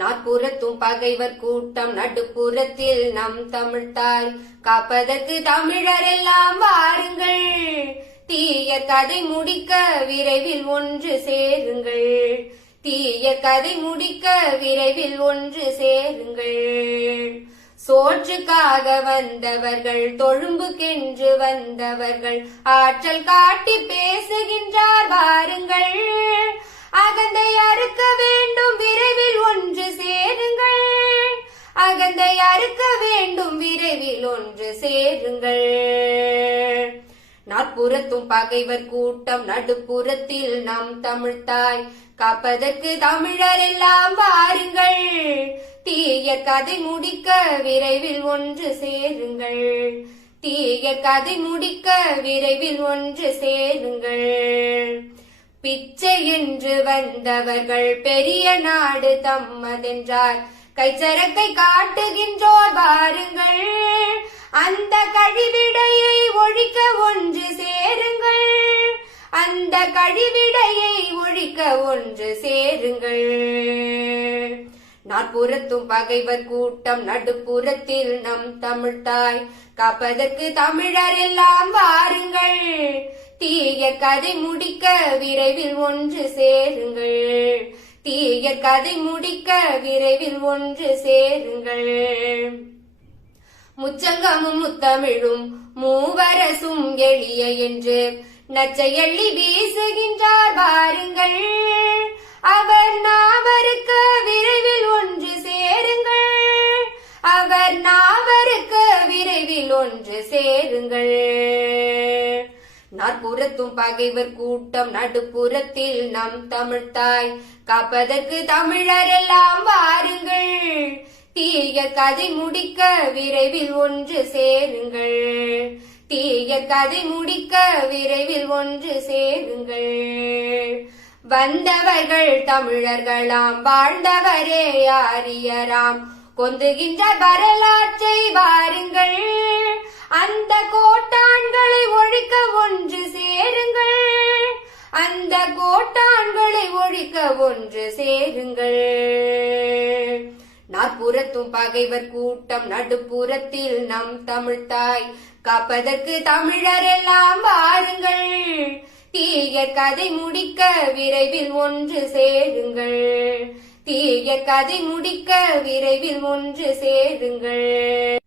நாற்புறத்தும் பகைவர் கூட்டம் நடுப்புறத்தில் நம் தமிழ்த்தாய் காப்பதற்கு தமிழரெல்லாம் வாருங்கள். தீய கதை முடிக்க விரைவில் ஒன்று சேருங்கள். தீய கதை முடிக்க விரைவில் ஒன்று சேருங்கள். சோற்றுக்காக வந்தவர்கள் தொழும்புக்கென்று வந்தவர்கள் ஆற்றல் காட்டி பேசுகின்றார் வாருங்கள். அகந்தை அறுக்க வேண்டும் விரைவில் ஒன்று சேருங்கள். அகந்தை அறுக்க வேண்டும் விரைவில் ஒன்று சேருங்கள். நாற்புறத்தும் பகைவர் கூட்டம் நடுப்புறத்தில் நம் தமிழ்த்தாய் காப்பதற்கு தமிழரெல்லாம் வாருங்கள். தீய கதை முடிக்க விரைவில் ஒன்று சேருங்கள். தீய கதை முடிக்க விரைவில் ஒன்று சேருங்கள். பிச்சை என்று வந்தவர்கள் பெரிய நாடு தம்மதென்றார் கைச்சரக்கை காட்டுகின்றோர் வாருங்கள். அந்த கழிவிடையை ஒழிக்க ஒன்று சேருங்கள். அந்த கழிவிடையை ஒழிக்க ஒன்று சேருங்கள். நாற்புறத்தும் பகைவர் கூட்டம் நடுப்புறத்தில் நம் தமிழ்த்தாய் காப்பதற்கு தமிழரெல்லாம் வாருங்கள். தீய கதை முடிக்க விரைவில் ஒன்று சேருங்கள். தீய கதை முடிக்க விரைவில் ஒன்று சேருங்கள். முச்சங்கமும் முத்தமிழும் மூவரசும் எளிய என்று நச்சையள்ளி வீசுகின்றார் வாருங்கள். அவர் நாவருக்கு விரைவில் ஒன்று சேருங்கள். அவர் நாவருக்கு விரைவில் ஒன்று சேருங்கள். நாற்புறத்தும் பகைவர் கூட்டம் நடுப்புறத்தில் நம் தமிழ்த்தாய் காப்பதற்கு தமிழரெல்லாம் வாருங்கள். தீய கதை முடிக்க விரைவில் ஒன்று சேருங்கள். தீய கதை முடிக்க விரைவில் ஒன்று சேருங்கள். வந்தவர்கள் தமிழர்களாம் வாழ்ந்தவரே ஆரியராம் கொந்துகின்ற வரலாற்றை வாருங்கள். அந்த கோட்டான்களை ஒழிக்க ஒன்று சேருங்கள். அந்த கோட்டான்களை ஒழிக்க ஒன்று சேருங்கள். நாற்புறத்தும் பகைவர் கூட்டம் நடுப்புறத்தில் நம் தமிழ்த்தாய் காப்பதற்கு தமிழரெல்லாம் வாருங்கள். தீய கதை முடிக்க விரைவில் ஒன்று சேருங்கள். தீய கதை முடிக்க விரைவில் ஒன்று சேருங்கள்.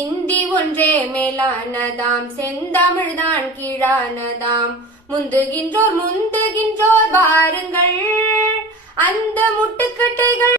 இந்தி ஒன்றே மேலானதாம் செந்தமிழ்தான் கீழானதாம் முந்துகின்றோர் வாருங்கள். அந்த முட்டுக்கட்டைகள்